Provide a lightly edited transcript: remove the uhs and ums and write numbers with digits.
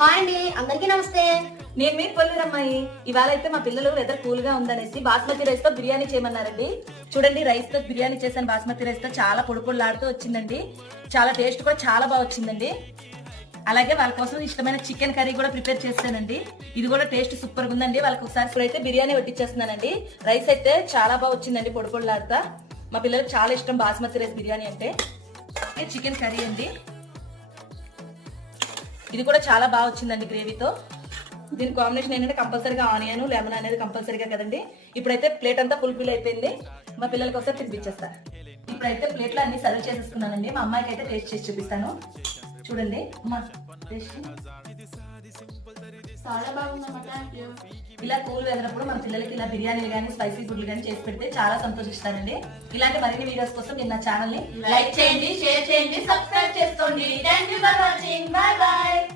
Hi అండి, అందరికీ నమస్తే. నేను మీ పొల్లిరమ్మాయి. ఇవాళ అయితే మా పిల్లలు వెదర్ కూల్ గా ఉందనేసి బాస్మతి రైస్ తో బిర్యానీ చేయమన్నారండి. చూడండి, రైస్ తో బిర్యానీ చేశాను. బాస్మతి రైస్ తో చాలా పొడి పొడిలాడుతూ వచ్చిందండి. చాలా టేస్ట్ కూడా చాలా బాగా వచ్చిందండి. అలాగే వాళ్ళ కోసం ఇష్టమైన చికెన్ కర్రీ కూడా ప్రిపేర్ చేస్తానండి. ఇది కూడా టేస్ట్ సూపర్ గా ఉందండి. వాళ్ళకి ఒకసారి ఇప్పుడైతే బిర్యానీ వడ్డించేస్తున్నానండి. రైస్ అయితే చాలా బాగా వచ్చిందండి, పొడి పొడిలాడుతా. మా పిల్లలకు చాలా ఇష్టం బాస్మతి రైస్ బిర్యానీ అంటే. చికెన్ కర్రీ అండి, ఇది కూడా చాలా బాగా వచ్చిందండి గ్రేవీతో. దీని కాంబినేషన్ ఏంటంటే కంపల్సరీగా ఆనియన్ లెమన్ అనేది కంపల్సరీగా కదండి. ఇప్పుడైతే ప్లేట్ అంతా ఫుల్ అయిపోయింది. మా పిల్లలకి వస్తే తినిపించేస్తా. ఇప్పుడైతే ప్లేట్లో అన్ని సర్వ్ చేసేసుకున్నానండి. మా అమ్మాయికి అయితే టేస్ట్ చేసి చూపిస్తాను. చూడండి అమ్మా, టేస్ట్ చాలా బాగుందన్నమాట. ఇలా కూల్ వెదరప్పుడు మన పిల్లలకి ఇలా బిర్యానీలు కానీ స్పైసీ ఫుడ్లు కానీ చేసి పెడితే చాలా సంతోషిస్తానండి. ఇలాంటి మరిన్ని వీడియోస్ కోసం మీరు నా ఛానల్ ని లైక్ చేయండి, షేర్ చేయండి, సబ్స్క్రైబ్ చేసుకోండి. Thank you for watching. By by.